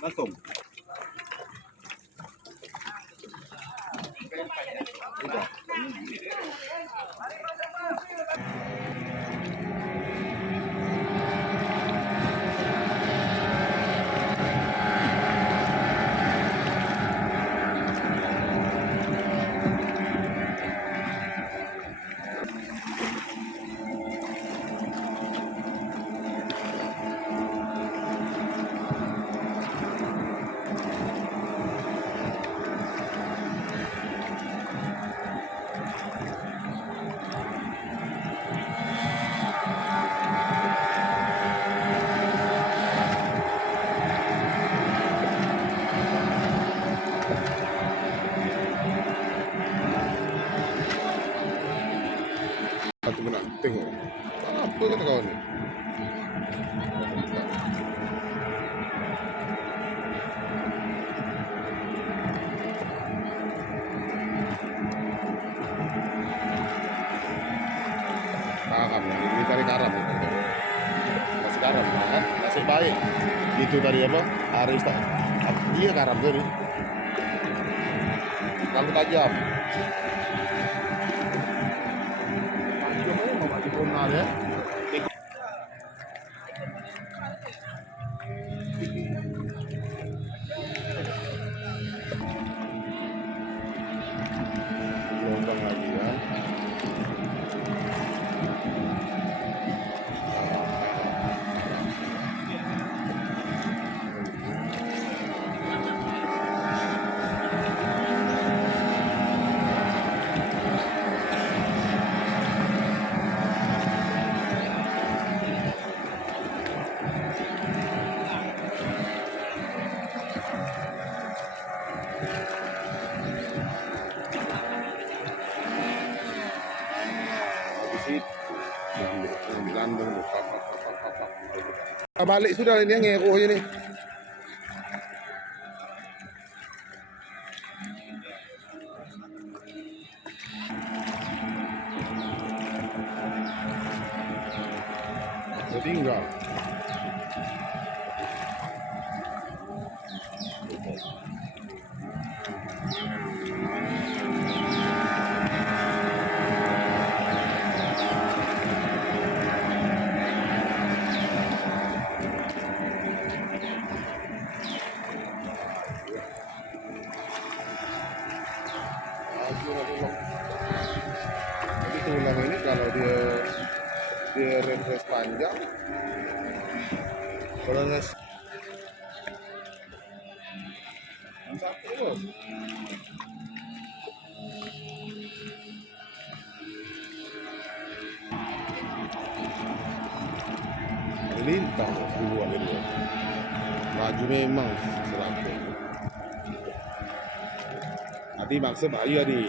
Masuk. Udah. Satu benak tengok apa kata kawan ni. Karam, ini tadi karam itu. Masih karam kan? Masih baik. Itu tadi apa? Aris tak? Dia karam tadi. Kamu tajam. Benar ya. Gelombang lagi ya. Balik sudah ini yang ngerohnya nih. Tinggal. Jadi tulang ini kalau dia refresh panjang, kalau nges satu lintang dua ini maju memang seratus. Tadi maksud Bayu tadi.